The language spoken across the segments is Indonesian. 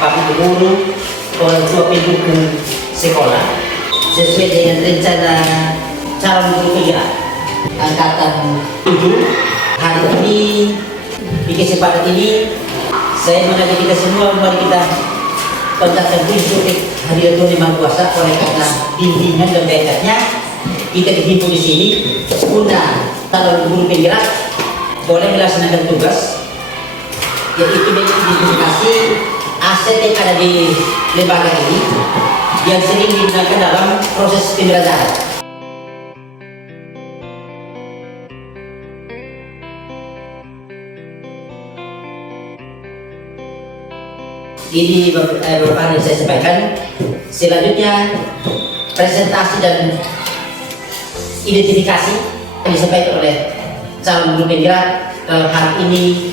Bapak Guru, orang tua pendukung sekolah sesuai dengan rencana calon guru penggerak angkatan 7. Hari ini di kesempatan ini saya mengajak kita semua, mari kita kontakkan untuk hadirat Tuhan Yang Maha Kuasa. Oleh karena bimbingan dan berkatnya kita dihimpun di sini guna calon guru penggerak boleh melaksanakan tugas, yaitu mengidentifikasi aset yang ada di lembaga ini yang sering digunakan dalam proses pembelajaran. Ini beberapa hal yang saya sampaikan. Selanjutnya presentasi dan identifikasi yang disampaikan oleh calon guru penggerak. Dalam hal ini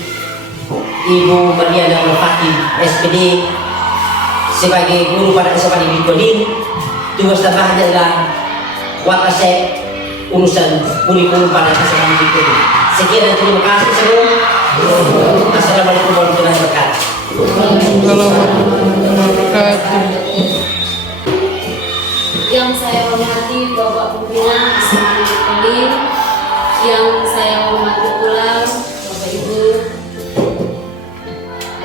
Ibu Mardiana Al-Fatih SPD sebagai guru pada SMA Negeri Kolin. Tugas tambahannya adalah wakasek urusan kurikulum pada SMA Negeri Kolin. Sekian dan terima kasih semua. Assalamualaikum warahmatullahi wabarakatuh. Yang saya hormati Bapak Pimpinan SMA Negeri Kolin, yang saya hormati pula Bapak Ibu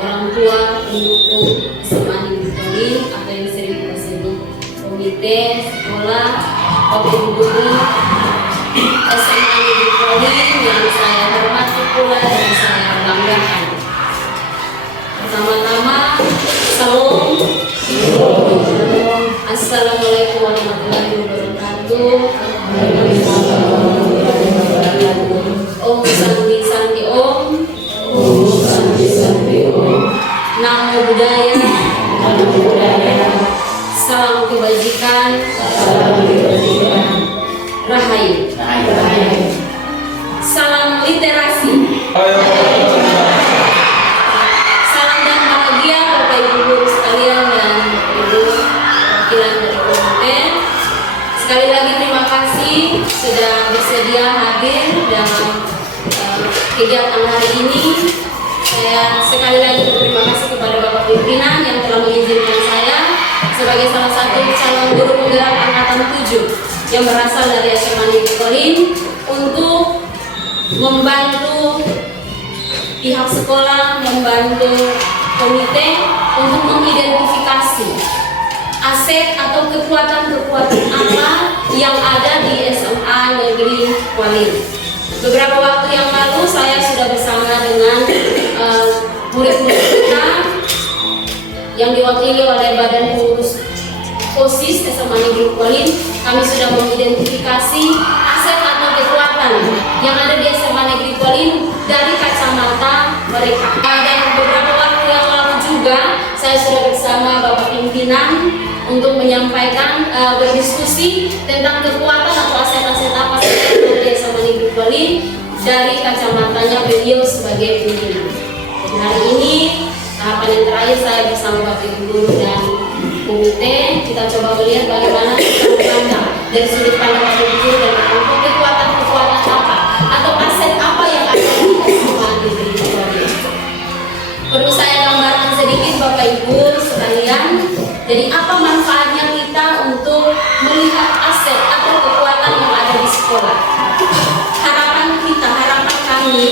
orang tua pendukung SMA Negeri Kolin atau yang sering kita sebut komite sekolah, Bapak Ibu guru SMA Negeri Kolin yang saya hormati pula dan saya banggakan. Pertama-tama, salam. Assalamualaikum warahmatullahi wabarakatuh. Om Santi Santi Om. Namo Buddhaya. Salam kebajikan. Rahayu. Salam literasi. Salam dan bahagia Bapak Ibu guru sekalian dan Ibu wakilan dari komite. Sekali lagi terima kasih sudah bersedia hadir dalam kegiatan hari ini. Saya sekali lagi berterima kasih kepada Bapak Pimpinan yang telah mengizinkan saya sebagai salah satu calon guru penggerak angkatan 7 yang berasal dari SMA Negeri Kolin untuk membantu pihak sekolah, membantu komite untuk mengidentifikasi aset atau kekuatan-kekuatan apa yang ada di SMA Negeri Kolin. Beberapa waktu yang lalu saya sudah bersama dengan murid-murid kita yang diwakili oleh Badan Pengurus OSIS SMA Negeri Kolin. Kami sudah mengidentifikasi aset atau kekuatan yang ada di SMA Negeri Kolin dari kacamata mereka. Dan beberapa waktu yang lalu juga saya sudah bersama Bapak Pimpinan untuk menyampaikan berdiskusi tentang kekuatan atau aset-aset apa saja yang ada di SMA Negeri Kolin dari kacamatanya beliau sebagai pimpinan. Dan hari ini tahapan yang terakhir saya bersama Bapak Ibu guru dan komite, kita coba melihat bagaimana kita memandang dari sudut pandang Bapak Ibu guru dan kekuatan-kekuatan apa atau aset apa yang ada di SMA Negeri Kolin. Perlu saya gambarkan sedikit Bapak Ibu sekalian. Jadi apa manfaatnya kita untuk melihat aset atau kekuatan yang ada di sekolah? Harapan kita, harapan kami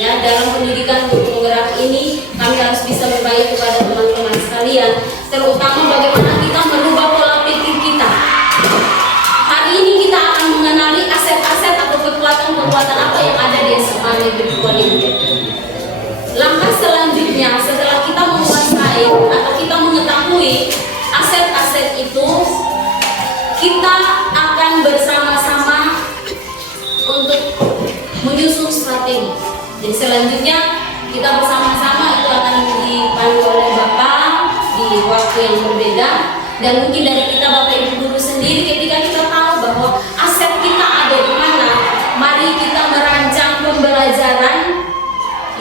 ya dalam pendidikan guru penggerak ini, kami harus bisa berbagi kepada teman-teman sekalian, terutama bagaimana kita merubah pola pikir kita. Hari ini kita akan mengenali aset-aset atau kekuatan-kekuatan apa yang ada di SMA Negeri Kolin. Langkah selanjutnya setelah kita menguasai atau kita mengetahui aset-aset itu, kita akan bersama-sama untuk menyusun strategi. Jadi selanjutnya kita bersama-sama itu akan dipandu oleh Bapak di waktu yang berbeda, dan mungkin dari kita Bapak Ibu guru sendiri ketika kita tahu bahwa aset kita ada di mana, mari kita merancang pembelajaran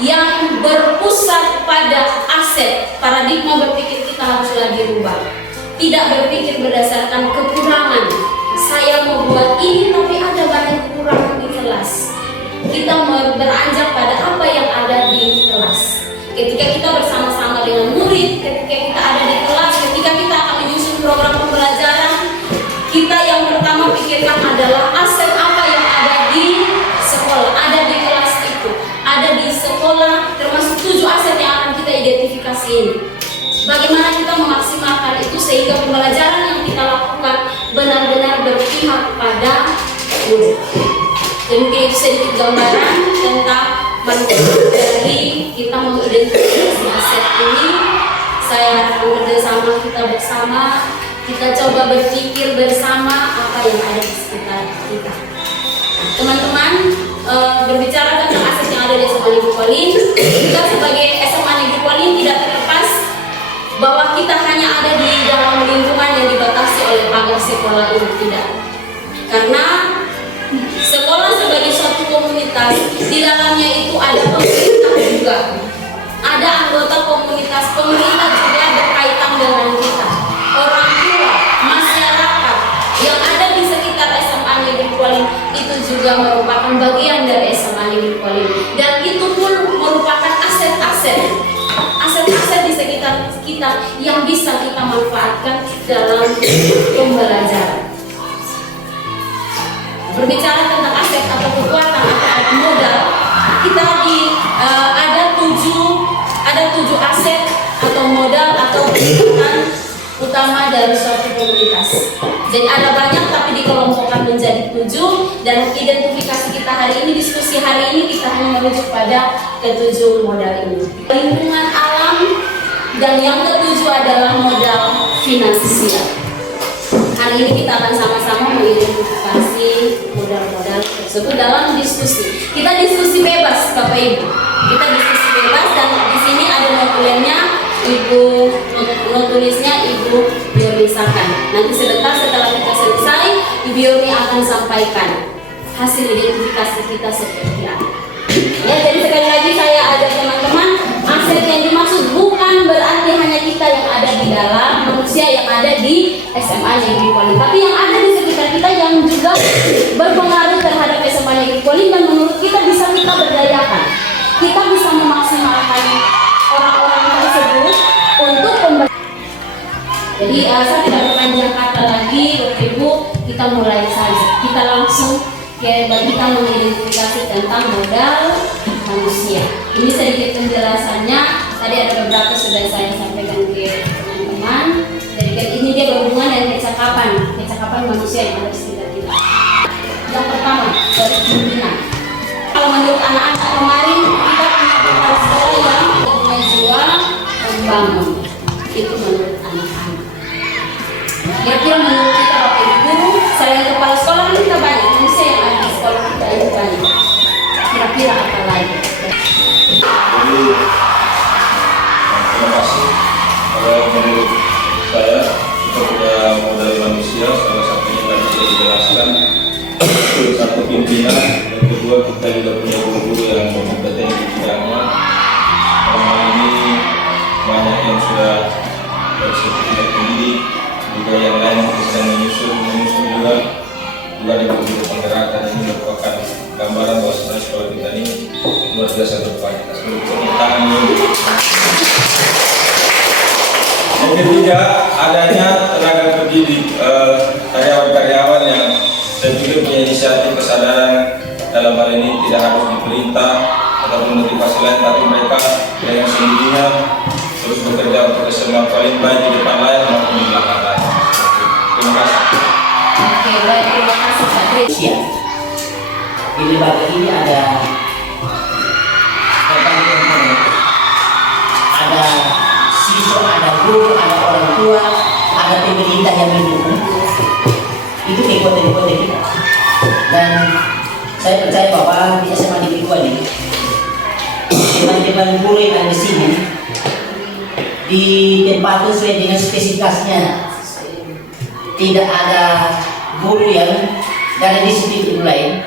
yang berpusat pada aset. Paradigma berpikir kita haruslah dirubah. Tidak berpikir berdasarkan kekurangan. Saya mau buat ini tapi ada banyak kekurangan di kelas. Kita beranjak pada apa yang ada di kelas. Ketika kita bersama-sama dengan murid murid, ketika kita ada di kelas, ketika kita akan menyusun program pembelajaran, kita yang pertama pikirkan adalah aset apa yang ada di sekolah, ada di kelas itu, ada di sekolah, termasuk 7 aset yang akan kita identifikasi ini. Bagaimana kita memaksimalkan itu sehingga pembelajaran yang kita lakukan benar-benar berpihak pada murid. Dan mungkin itu sedikit gambaran tentang dari kita mengidentifikasi aset ini. Saya harap bekerjasama kita bersama, kita coba berpikir bersama apa yang ada di sekitar kita. Teman-teman, berbicara tentang aset yang ada di SMA Negeri Kualin, kita sebagai SMA Negeri Kualin tidak terlepas bahwa kita hanya ada di dalam lingkungan yang dibatasi oleh pagar sekolah ini, tidak. Karena sekolah sebagai suatu komunitas, di dalamnya itu ada pemerintah juga, ada anggota komunitas, pemerintah juga berkaitan dengan kita, orang tua, masyarakat yang ada di sekitar SMA Negeri Kualin itu juga merupakan bagian dari SMA Negeri Kualin, dan itu pun merupakan aset-aset di sekitar kita yang bisa kita manfaatkan dalam pembelajaran. Berbicara tentang aset atau kekuatan atau modal, kita ada 7 aset atau modal atau kekuatan utama dari suatu komunitas. Jadi ada banyak tapi dikelompokkan menjadi 7, dan identifikasi kita hari ini, diskusi hari ini kita hanya merujuk pada ke-7 modal ini. Lingkungan alam, dan yang ke-7 adalah modal finansial. Hari ini kita akan sama-sama mengidentifikasi modal-modal tersebut dalam diskusi. Kita diskusi bebas, Bapak Ibu. Kita diskusi bebas, dan di sini ada notulennya, tulisnya Ibu Yorni Sakan. Nanti sebentar setelah kita selesai, Ibu Yorni akan sampaikan hasil identifikasi kita seperti apa. Ya, jadi sekali lagi saya ajak teman-teman, aset yang dimaksud bukan berarti hanya kita yang ada di dalam, manusia yang ada di SMA Negeri Kualin, tapi yang ada di sekitar kita yang juga berpengaruh terhadap SMA Negeri Kualin, dan menurut kita bisa kita berdayakan. Kita bisa memaksimalkan orang-orang tersebut untuk Jadi saya tidak berpanjang kata lagi, Bapak Ibu, kita mulai saja. Kita langsung kita mengidentifikasi tentang modal manusia. Ini sedikit penjelasannya. Tadi ada beberapa sudah saya sampaikan ke teman-teman. Jadi ini dia berhubungan dengan kecakapan manusia yang ada di sekitar kita. Yang pertama, dari pimpinan. Kalau menurut anak-anak kemarin, kita punya kepala sekolah yang punya jiwa membangun. Itu menurut anak-anak. Kira-kira menurut kita Bapak Ibu guru, selain kepala sekolah kita banyak manusia yang ada di sekolah kita ini banyak. Kira-kira apa lagi? Jadi terima kasih. Kalau menurut saya kita punya modal manusia, salah satunya tadi sudah dijelaskan. Satu pimpinan, yang kedua kita juga punya guru-guru yang berkompeten di bidangnya. Dalam hal ini banyak yang sudah bersertifikat tinggi, juga yang lain sedang menyusun juga di guru penggerak, dan ini merupakan gambaran bahwa sebenarnya sekolah kita ini luar biasa berkualitas. Yang ketiga, adanya tenaga pendidik, karyawan-karyawan yang tentunya punya inisiatif kesadaran dalam hal ini, tidak harus diperintah ataupun motivasi lain, tapi mereka dengan sendirinya terus bekerja untuk keselamatan paling baik di depan layar maupun di belakang layar. Terima kasih. Oke, baik, terima kasih Pak Siap. Di lembaga ini ada siswa, ada guru, ada orang tua, ada pemerintah yang mendukung. Itu kekuatan kita. Dan saya percaya bahwa di SMA Negeri Kualin, teman-teman guru yang ada di sini ditempatkan sesuai dengan spesifikasinya. Tidak ada guru yang dari disiplin lain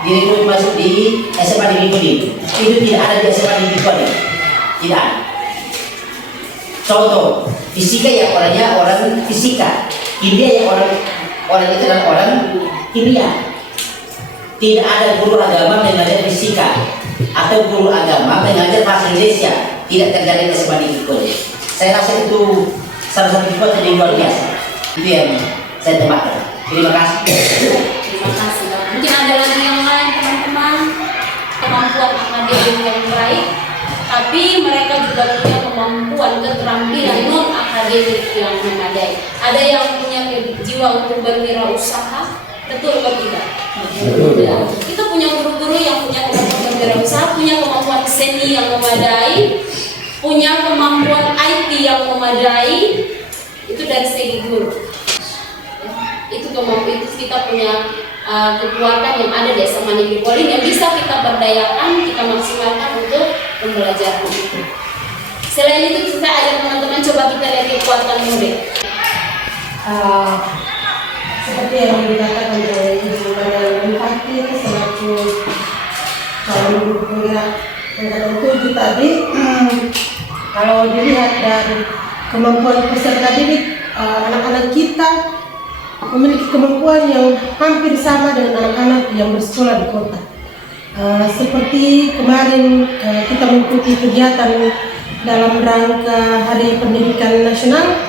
direkrut masuk di SMA Negeri Kualin. Itu tidak ada di SMA Negeri Kualin. Tidak ada. Contoh, fisika ya orangnya orang fisika, kimia ya orang itu adalah orang kimia. Tidak ada guru agama mengajar fisika atau guru agama mengajar bahasa Indonesia. Tidak terjadi di SMA Negeri Kualin. Saya rasa itu salah satu kekuatan yang luar biasa. Itu yang saya tempatkan. Terima kasih. Terima kasih. Mungkin ada lagi yang lain teman-teman, kemampuan akademik yang baik, tapi mereka juga punya kemampuan keterampilan non akademik yang memadai. Ada yang punya jiwa untuk berwirausaha, betul atau tidak? Betul. Kita punya guru-guru yang punya kemampuan berwirausaha, punya kemampuan seni yang memadai, punya kemampuan IT yang memadai. Itu dari segi guru. Itu kemampuan, itu kita punya kekuatan yang ada di SMA Negeri Polri yang bisa kita berdayakan, kita maksimalkan untuk pembelajaran itu. Selain itu kita ajak teman-teman coba kita lihat kekuatan murid. Seperti yang dikatakan oleh Ibu Maria Bupati selaku calon guru penggerak angkatan 7 tadi, kalau dilihat dari kemampuan peserta didik, anak-anak kita memiliki kemampuan yang hampir sama dengan anak-anak yang bersekolah di kota. Seperti kemarin kita mengikuti kegiatan dalam rangka Hari Pendidikan Nasional,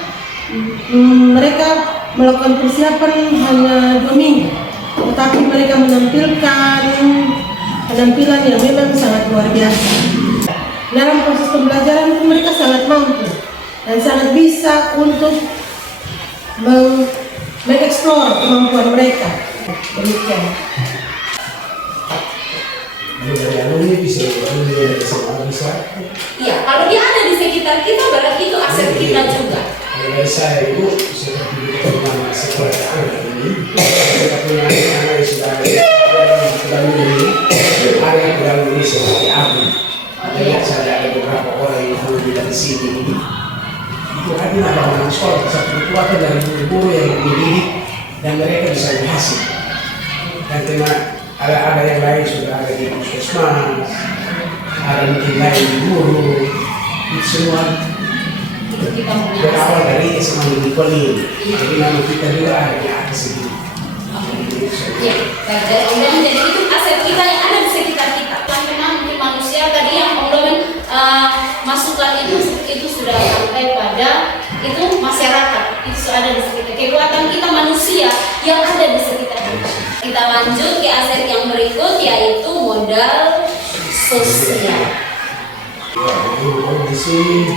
mereka melakukan persiapan hanya 2 minggu, tetapi mereka menampilkan penampilan yang memang sangat luar biasa. Dalam proses pembelajaran itu mereka sangat mampu dan sangat bisa untuk mengeksplor kemampuan mereka. Demikian. Iya, kalau dia ada di sekitar kita berarti itu aset kita juga. Dari saya itu seperti teman sekolah anak ini, kita punya anak yang sudah ini, ada yang kurang ini seperti aku. Lihat saya ada beberapa orang yang alumni dari sini. Itu kan ada orang sekolah satu kekuatan dari guru yang dididik dan mereka bisa berhasil. Dan tema ada yang lain sudah ada di puskesmas, ada mungkin lain di guru, itu semua Kita punya berawal dari SMA Negeri Polri. Jadi nama kita juga ada di atas itu. ya, dan jadi itu aset kita yang ada di sekitar kita. Teman-teman, mungkin manusia tadi yang Om masukkan itu sudah sampai pada itu masyarakat, itu ada di sekitar. Kekuatan kita manusia yang ada di sekitar kita. Kita lanjut ke aset yang berikut, yaitu modal sosial. Ya, jadi di sini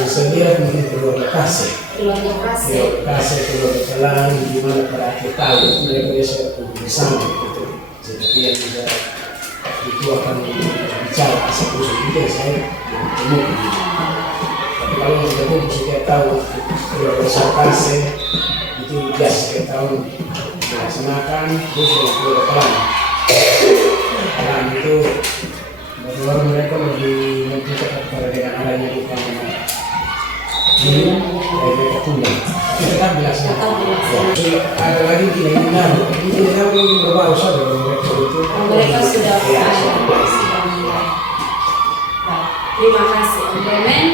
saya lihat mungkin keluarga kasih. Keluarga kasih. Kasih keluarga kelang di mana pada akhir tahun mereka biasa kumpul bersama gitu. Seperti yang bisa itu akan bicara asal usul juga saya bertemu. Tapi kalau kita kumpul setiap tahun keluarga kasih itu biasa setiap tahun dilaksanakan terus keluarga kelang. Kelang itu bagaimana mereka lebih mempercepat pada dengan adanya bukan ini mereka tunda. Kita kan dilaksanakan. Ada lagi tidak benar. Ini kan berbau saja mereka itu. Mereka sudah terima kasih Om Clement.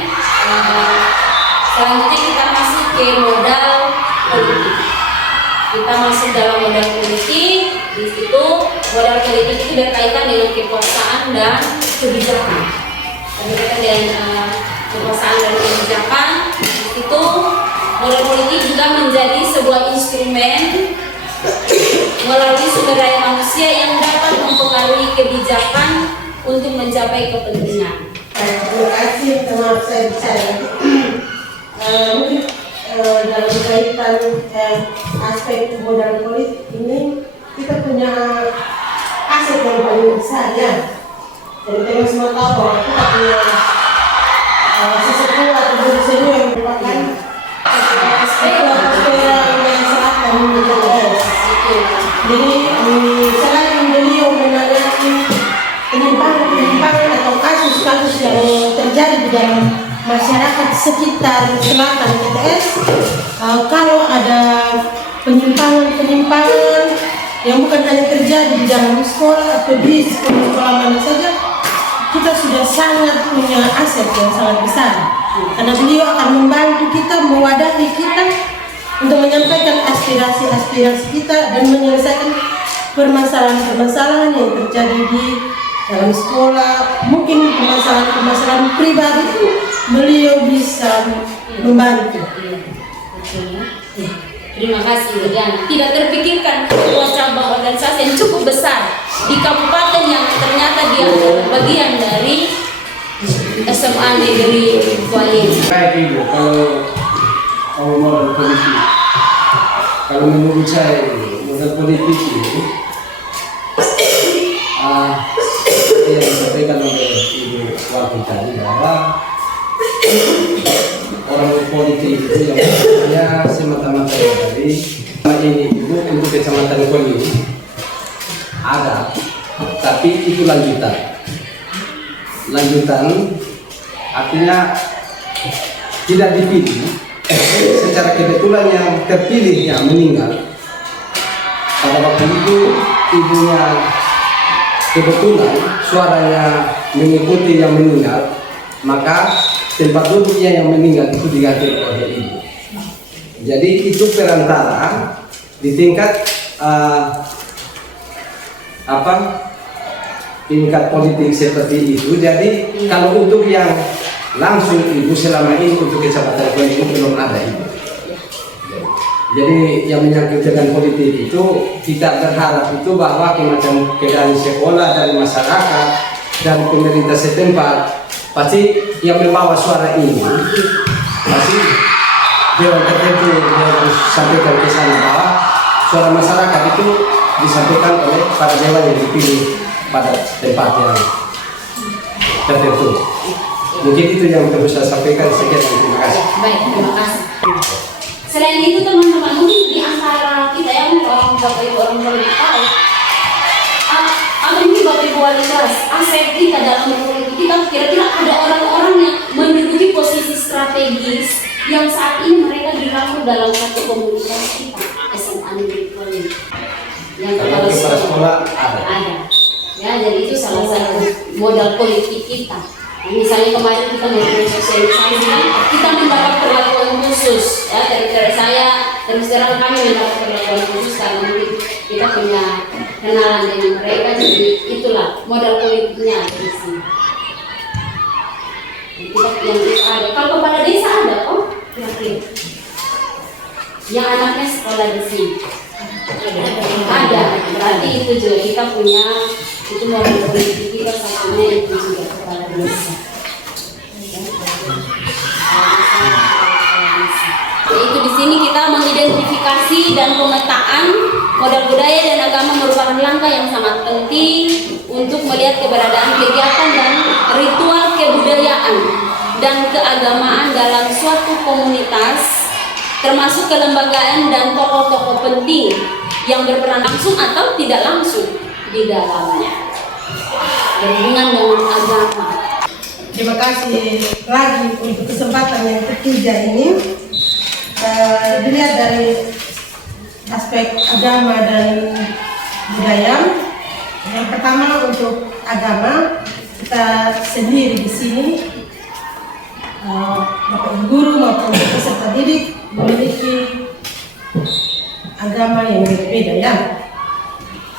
Selanjutnya kita masuk ke modal politik. Kita masuk dalam modal politik. Di situ modal politik itu berkaitan dengan kekuasaan dan kebijakan. Berkaitan dengan kekuasaan dan kebijakan. Di situ modal politik juga menjadi sebuah instrumen melalui sumber daya manusia yang dapat mempengaruhi kebijakan untuk mencapai kepentingan. Terima kasih, maaf saya bicara. Mungkin dalam kaitan aspek modal politik ini kita punya aset yang paling besar ya. Jadi kita semua tahu bahwa kita punya sesepuh atau guru senior yang merupakan aspek yang selatan menjadi. Jadi selain beliau menangani penyimpangan atau kasus-kasus yang terjadi di dalam masyarakat sekitar selatan TTS, kalau ada penyimpangan yang bukan hanya terjadi di dalam sekolah atau di sekolah mana saja, kita sudah sangat punya aset yang sangat besar karena beliau akan membantu kita, mewadahi kita untuk menyampaikan aspirasi-aspirasi kita dan menyelesaikan permasalahan-permasalahan yang terjadi di dalam sekolah. Mungkin permasalahan-permasalahan pribadi itu beliau bisa bisa membantu. Iya, betul ya. Terima kasih Diana. Tidak terpikirkan ketua cabang organisasi yang cukup besar di kabupaten yang ternyata dia adalah bagian dari SMA Negeri Kualin. Baik Ibu, kalau modal politik, kalau menurut saya modal politik ini yang disampaikan oleh Ibu Wati tadi bahwa orang politik itu yang hanya semata-mata dari ini Ibu untuk kecamatan Kualin ada, tapi itu lanjutan artinya tidak dipilih secara kebetulan. Yang terpilihnya meninggal pada waktu itu, ibunya kebetulan suaranya mengikuti yang meninggal, maka tempat duduknya yang meninggal itu diganti oleh ibu. Jadi itu perantara di tingkat tingkat politik seperti itu. Jadi kalau untuk yang langsung ibu selama ini untuk kecamatan Kualin itu belum ada ibu. Jadi yang menyangkut dengan politik itu kita berharap itu bahwa macam keadaan sekolah dari masyarakat dan pemerintah setempat pasti yang membawa suara ini pasti dewan tertentu yang sampaikan ke sana bahwa suara masyarakat itu disampaikan oleh para dewan yang dipilih pada tempat yang tertentu. Mungkin itu yang perlu saya sampaikan. Sekian, terima kasih. Baik, terima kasih. Selain itu teman-teman, mungkin di antara kita yang orang Bapak Ibu orang politik tahu, ini Bapak Ibu wali kelas, aset kita dalam berpolitik kita kira-kira ada orang-orang yang menduduki posisi strategis yang saat ini mereka dirangkul dalam satu komunitas kita, SMA Negeri Kualin. Yang kepala sekolah ada. Ya, jadi itu salah satu modal politik kita. Misalnya kemarin kita melakukan sosialisasi, kita mendapat perlakuan khusus. Ya, dari saya terus terang kami mendapat perlakuan khusus karena mungkin kita punya kenalan dengan mereka. Jadi itulah modal politiknya di sini. Kita yang ada. Kalau kepala desa ada, kira-kira yang anaknya sekolah di sini ada. Berarti itu juga kita punya. Itu modal politik kita satunya itu juga kepala desa. Yaitu di sini kita mengidentifikasi dan pemetaan modal budaya dan agama merupakan langkah yang sangat penting untuk melihat keberadaan kegiatan dan ritual kebudayaan dan keagamaan dalam suatu komunitas, termasuk kelembagaan dan tokoh-tokoh penting yang berperan langsung atau tidak langsung di dalamnya berhubungan dengan agama. Terima kasih lagi untuk kesempatan yang ketiga ini. Dilihat dari aspek agama dan budaya. Yang pertama untuk agama, kita sendiri di sini Bapak Ibu guru maupun peserta didik memiliki agama yang berbeda ya.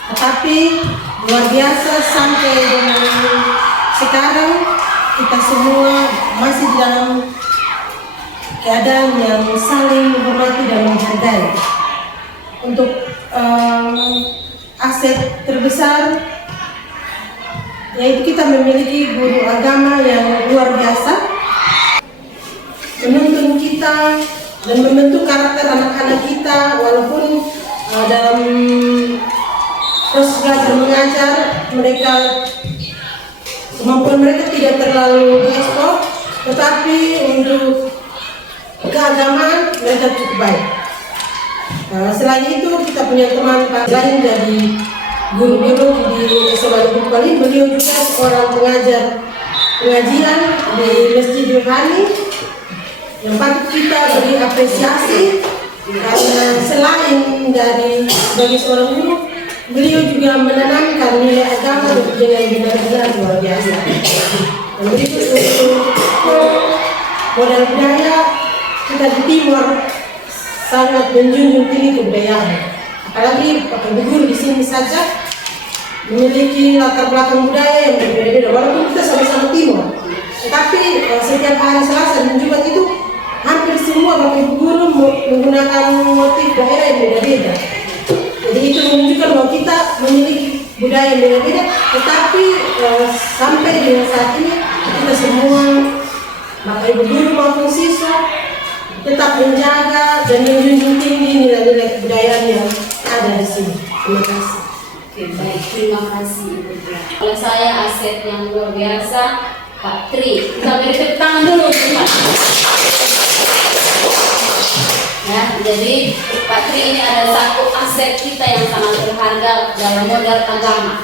Tetapi luar biasa sampai dengan sekarang kita semua masih dalam keadaan yang saling menghormati dan menghargai. Untuk aset terbesar yaitu kita memiliki guru agama yang luar biasa, menuntun kita dan membentuk karakter anak-anak kita walaupun dalam proses belajar mengajar mereka kemampuan mereka tidak terlalu diekspor, tetapi untuk keagamaan mereka cukup baik. Selain itu kita punya teman Pak lain dari guru biologi di SMA Negeri Kualin, beliau juga seorang pengajar pengajian di Masjid Yohani yang patut kita beri apresiasi karena selain dari sebagai seorang guru, beliau juga menanamkan nilai agama dengan benar-benar luar biasa. Dan berikut untuk modal budaya, kita di Timur sangat menjunjung tinggi kebudayaan. Apalagi Bapak Ibu guru di sini saja memiliki latar belakang budaya yang berbeda-beda. Walaupun kita sama-sama Timur, tetapi setiap hari Selasa dan Jumat itu Bapak Ibu guru menggunakan motif daerah yang beda-beda. Jadi itu menunjukkan bahwa kita memiliki budaya yang beda-beda, tetapi sampai dengan saat ini kita semua Bapak Ibu guru maupun siswa tetap menjaga dan menjunjung tinggi nilai-nilai kebudayaan yang ada di sini. Terima kasih. Oke, baik, terima kasih Ibu Tia. Kalau saya aset yang luar biasa, Pak Tri. Kita beri tepuk tangan dulu, Pak. Ya, jadi Pak Tri ini adalah satu aset kita yang sangat berharga dalam modal agama.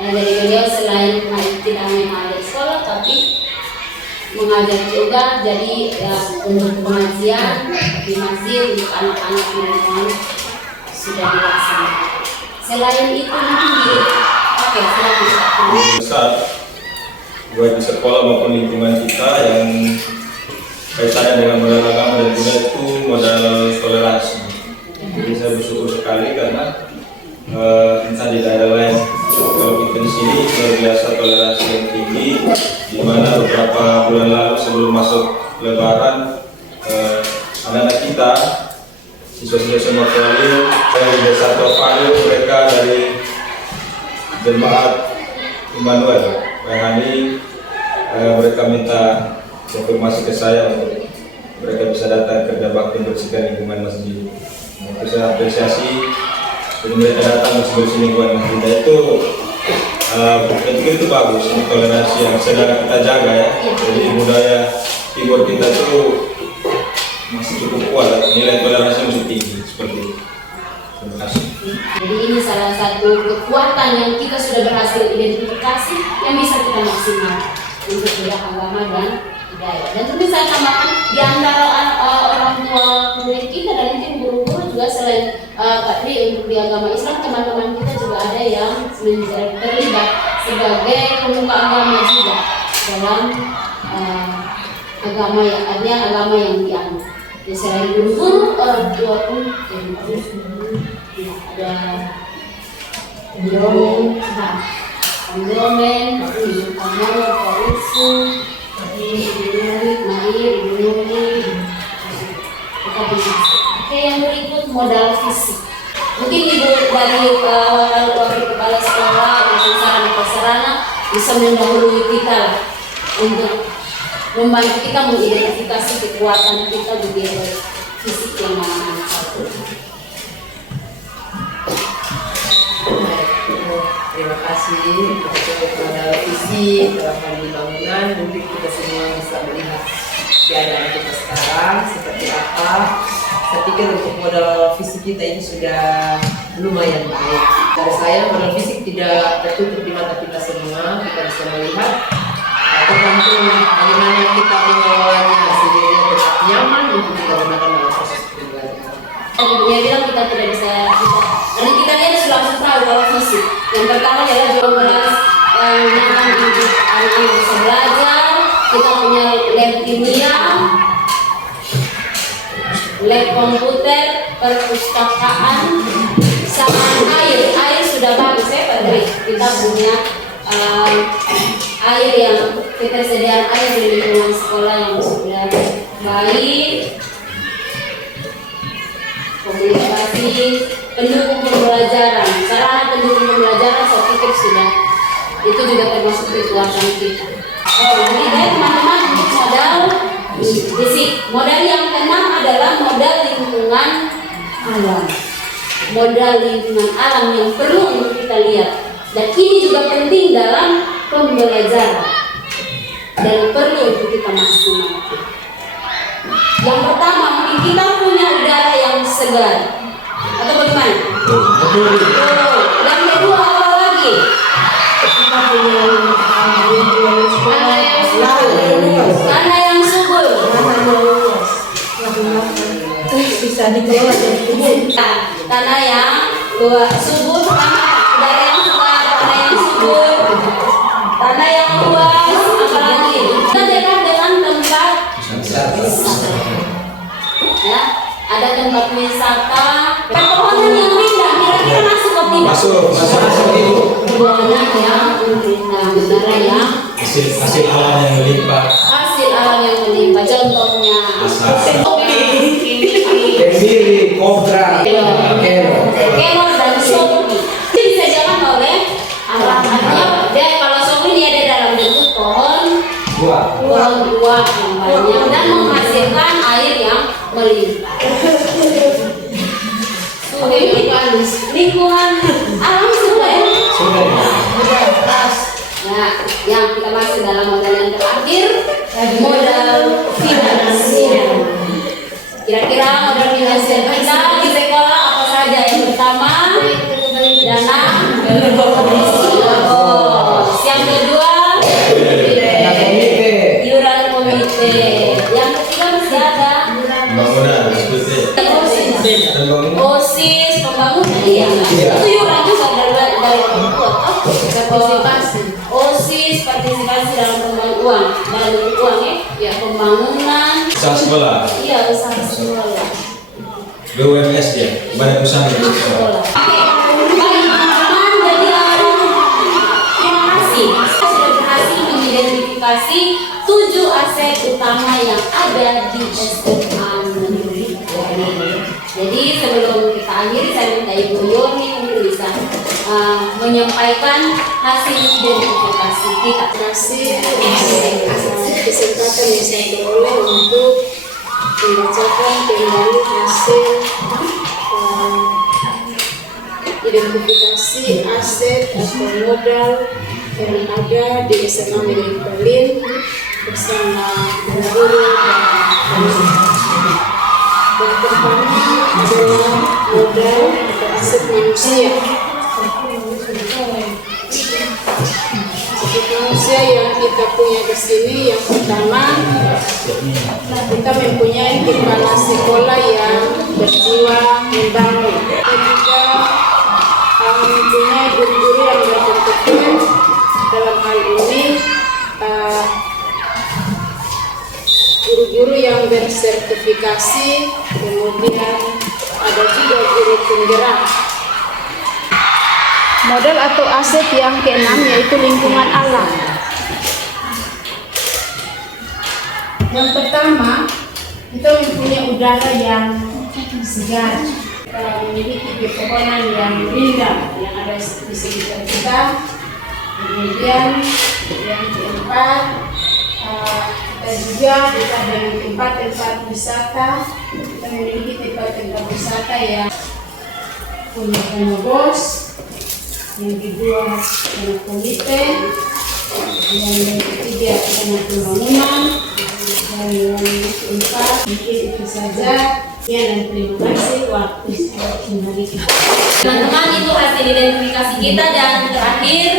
Ya, jadi beliau selain tidak hanya mengajar sekolah, tapi mengajar juga. Jadi ya, untuk pengajian di masjid untuk anak-anak yang sudah dilaksanakan. Selain itu mungkin oke, silakan. Besar baik di sekolah maupun lingkungan kita yang kaitannya dengan modal agama dan budaya itu modal toleransi. Jadi saya bersyukur sekali karena entah di daerah lain, kalau kita di sini luar biasa toleransi yang tinggi, di mana beberapa bulan lalu sebelum masuk Lebaran anak-anak kita siswa-siswa semua Tolil dari desa Topalil, mereka dari jemaat Immanuel Bayani, mereka minta konfirmasi ke saya untuk mereka bisa datang kerja bakti bersihkan lingkungan masjid. Itu saya apresiasi, jadi mereka datang bersih lingkungan masjid. Nah, itu bagus, ini toleransi yang sedang kita jaga ya. Jadi budaya timur kita itu masih cukup kuat, nilai toleransi masih tinggi seperti itu. Terima kasih. Jadi ini salah satu kekuatan yang kita sudah berhasil identifikasi yang bisa kita maksimalkan untuk beda agama dan budaya. Dan tentu saya tambahkan di antara orang tua murid kita dan mungkin guru-guru juga selain Pak Tri untuk di agama Islam, teman-teman kita juga ada yang terlibat sebagai pemuka agama juga dalam agama yang artinya agama yang dianut. Jadi selain guru-guru, orang tua pun ada Domen, Ibu Kamal, Pak Ufu, Ibu Nuri, kita bisa. Oke, yang berikut modal fisik. Mungkin Ibu dari Wakil Kepala Sekolah dan sarana bisa mendahului kita untuk membantu kita mengidentifikasi kekuatan kita di bidang fisik yang mana satu. Terima kasih untuk modal fisik dalam hal di bangunan. Mungkin kita semua bisa melihat keadaan kita sekarang seperti apa. Saya pikir untuk modal fisik kita ini sudah lumayan baik. Dari saya modal fisik tidak tertutup di mata kita semua. Kita bisa melihat tergantung bagaimana kita mengolahnya sehingga dia tetap nyaman untuk kita gunakan dalam proses pembelajaran. Dia bilang kita tidak bisa nanti kita lihat sudah langsung tahu kalau fisik. Yang pertama adalah jelas nyaman untuk anak-anak bisa belajar. Kita punya lab kimia, lab komputer, perpustakaan, sama air sudah bagus ya Pak Dri. Kita punya air yang ketersediaan air di lingkungan sekolah yang sudah baik. Komunikasi, pendukung pembelajaran, sarana pendukung pembelajaran saya pikir sudah itu juga termasuk kekuatan kita. Jadi teman-teman untuk modal fisik. Modal yang keenam adalah modal lingkungan alam. Modal lingkungan alam yang perlu untuk kita lihat. Dan ini juga penting dalam pembelajaran dan perlu untuk kita maksimalkan. Yang pertama, mungkin kita punya udara yang segar atau bagaimana? Yang kedua apa lagi? Kita punya Tanah yang subur. bisa dikelola jadi kebun. Tanah yang subur, udara yang segar, tanah yang subur, tanah yang luas, apalagi kita dekat dengan tempat wisata. Ya, ada tempat wisata, pepohonan yang rindang, kira-kira masuk ke tidak? Masuk Ibu. Pepohonan yang rindang, udara yang Hasil alam yang melimpah. hasil alam yang melimpah. Contohnya kopi, memilih kobra, kelor dan shopee. Itu disajikan oleh arahnya. Dan kalau shopee dia ada dalam bentuk pohon buah yang banyak dan menghasilkan air yang melimpah. Lingkungan alam sudah ya. Nah, yang kita masuk dalam modal yang terakhir, modal finansial. Kira-kira modal finansial kita di sekolah apa saja? Yang pertama, dana yang kedua, iuran komite. Yang ketiga masih ada Pembangunan, OSIS, pembangunan. Iya. Itu iuran juga dari orang tua. Partisipasi. OSIS, partisipasi dalam pembangunan uang ya. Pembangunan. usaha sekolah, Iya, usaha sekolah. BUMS ya, Badan Usaha Milik Sekolah. Oke, baik teman-teman, jadi terima kasih. Saya sudah berhasil mengidentifikasi 7 aset utama yang ada di SMA Negeri Kuala. Jadi sebelum kita akhiri, saya minta Ibu Yoni mungkin bisa menyampaikan hasil identifikasi kita. Kesempatan yang saya peroleh untuk membacakan kembali hasil identifikasi aset atau modal yang ada di SMA Negeri Berlin bersama guru dan pertama adalah modal atau aset manusia. Manusia yang kita punya di sini, yang pertama kita mempunyai kepala sekolah yang berjiwa membangun. Kedua, mempunyai guru-guru yang berkompeten dalam hal ini, guru-guru yang bersertifikasi, kemudian ada juga guru penggerak. Modal atau aset yang keenam yaitu lingkungan alam. Yang pertama, kita mempunyai udara yang segar, kita memiliki pepohonan yang rindang yang ada di sekitar kita. Kemudian yang keempat, kita juga dekat dengan tempat-tempat wisata. Kita memiliki tempat-tempat wisata yang punya penobos. Yang kedua karena komite, yang ketiga karena pembangunan, dan yang keempat mungkin itu saja. Ya, dan terima kasih waktu hari kita. Teman-teman, itu hasil identifikasi kita. Dan terakhir,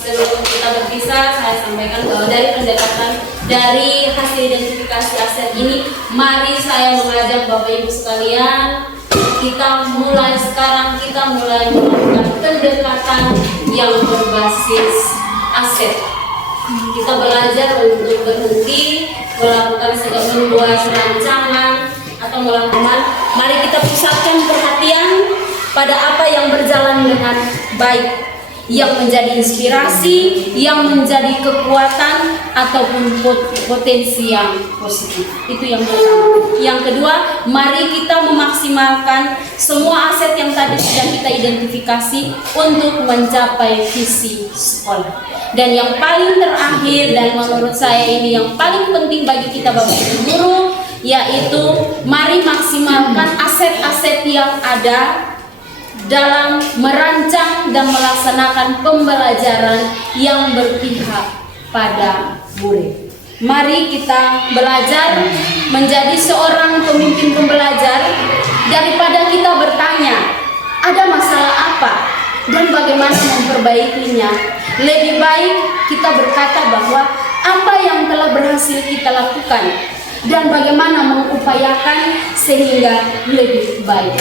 sebelum kita berpisah, saya sampaikan bahwa dari pendekatan dari hasil identifikasi aset ini, mari saya mengajak Bapak Ibu sekalian, kita mulai sekarang melakukan pendekatan yang berbasis aset. Kita belajar untuk berhenti melakukan membuat rancangan atau melakukan. Mari kita pusatkan perhatian pada apa yang berjalan dengan baik, yang menjadi inspirasi, yang menjadi kekuatan ataupun potensi yang positif. Itu yang pertama. Yang kedua, mari kita memaksimalkan semua aset yang tadi sudah kita identifikasi untuk mencapai visi sekolah. Dan yang paling terakhir, dan menurut saya ini yang paling penting bagi kita Bapak Ibu guru, yaitu mari maksimalkan aset-aset yang ada dalam merancang dan melaksanakan pembelajaran yang berpihak pada murid. Mari kita belajar menjadi seorang pemimpin pembelajar daripada kita bertanya, ada masalah apa dan bagaimana memperbaikinya. Lebih baik kita berkata bahwa apa yang telah berhasil kita lakukan dan bagaimana mengupayakan sehingga lebih baik.